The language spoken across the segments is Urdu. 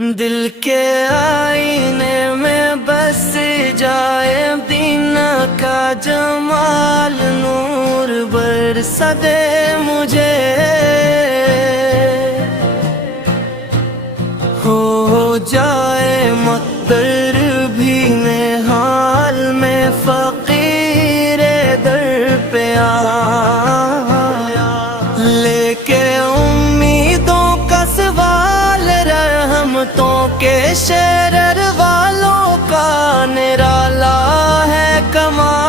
دل کے آئینے میں بس جائے مدینہ کا جمال، نور برسا دے مجھے، ہو جائے مقدر بھی نحال میں فقیر در پہ لے کے امیدوں کا سوال، رحمتوں کے شرر والوں کا نرالا ہے کمال۔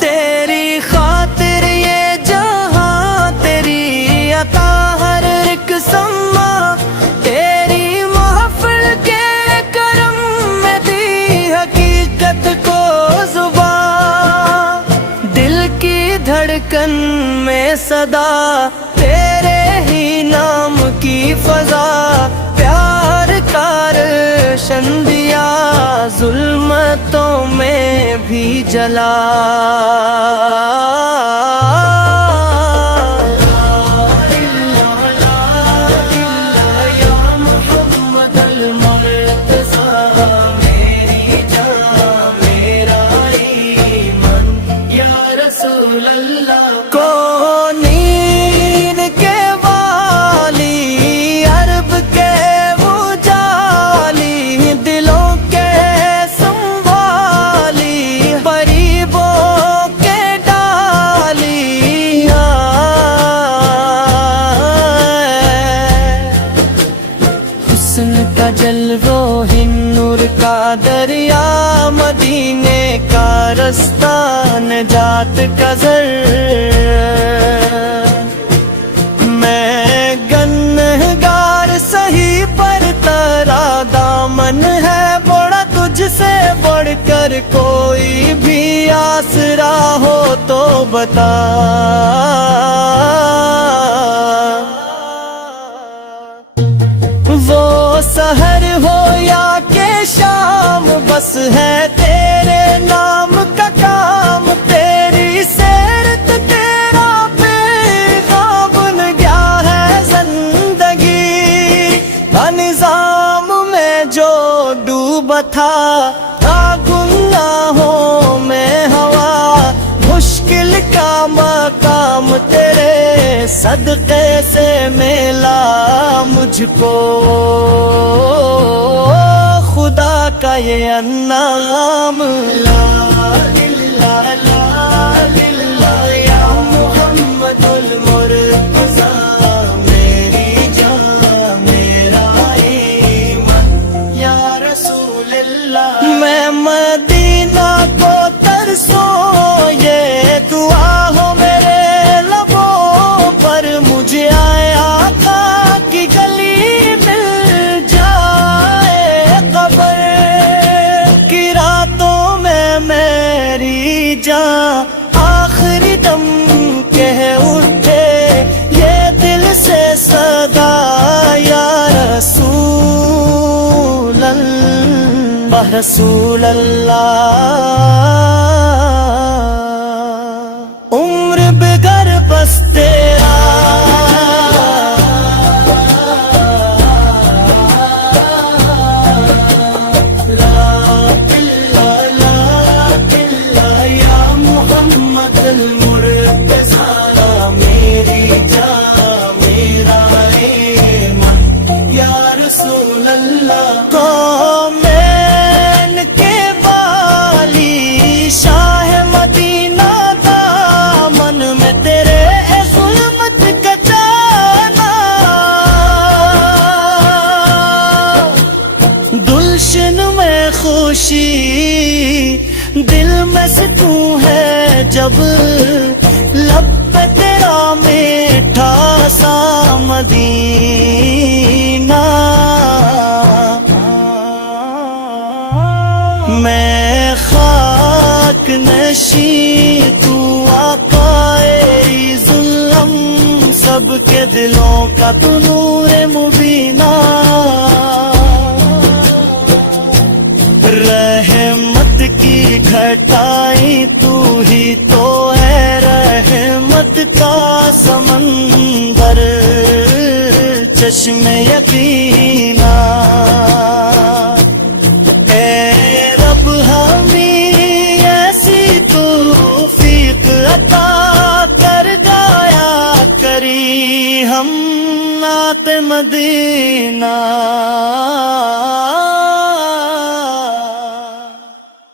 تیری خاطر یہ جہاں، تیری عطا ہر ایک سما، تیری محفل کے کرم میں دی حقیقت کو زبان، دل کی دھڑکن میں صدا تیرے ہی نام کی فضا، پیار کا روشن دیا ظلمتوں میں بھی جلا۔ کا جلوہ ہی نور کا دریا، مدینے کا رستہ نجات کا زر، میں گنہگار سہی پر تیرا دامن ہے بڑا، تجھ سے بڑھ کر کوئی بھی آسرا ہو تو بتا۔ وہ سحر ہو یا کہ شام، بس ہے تیرے نام کا کام، تیری سیرت تیرا پیغام بن گیا ہے زندگی، نظام میں جو ڈوبا تھا گناہوں میں ہوا، مشکل کا مقام تیرے صدقے سے ملا مجھ کو، خدا کا یہ انعام۔ لا الہ لا الہ یا محمد المرتضی، میری جان میرا ایمان یا رسول اللہ۔ میں مدینہ کو ترسوں، یہ دعا ہو میرے لبوں پر، مجھے آئے آقا کی گلی مل جائے، قبر کی راتوں میں میری جان آخری دم کہہ اٹھے یہ دل سے صدا، یا رسول اللہ رسول اللہ، عمر بگر بس تیرا، خوشی دل میں سکون ہے جب لب پہ تیرا میٹھا سا مدینہ، میں خاک نشیں تو آقائے ظلم سب کے دلوں کا تو نور مبینہ رحمت کی گھٹائی تو ہی تو ہے رحمت کا سمندر چشم یقینا اے رب ہمیں ایسی توفیق عطا کر گایا کری ہم نعت مدینہ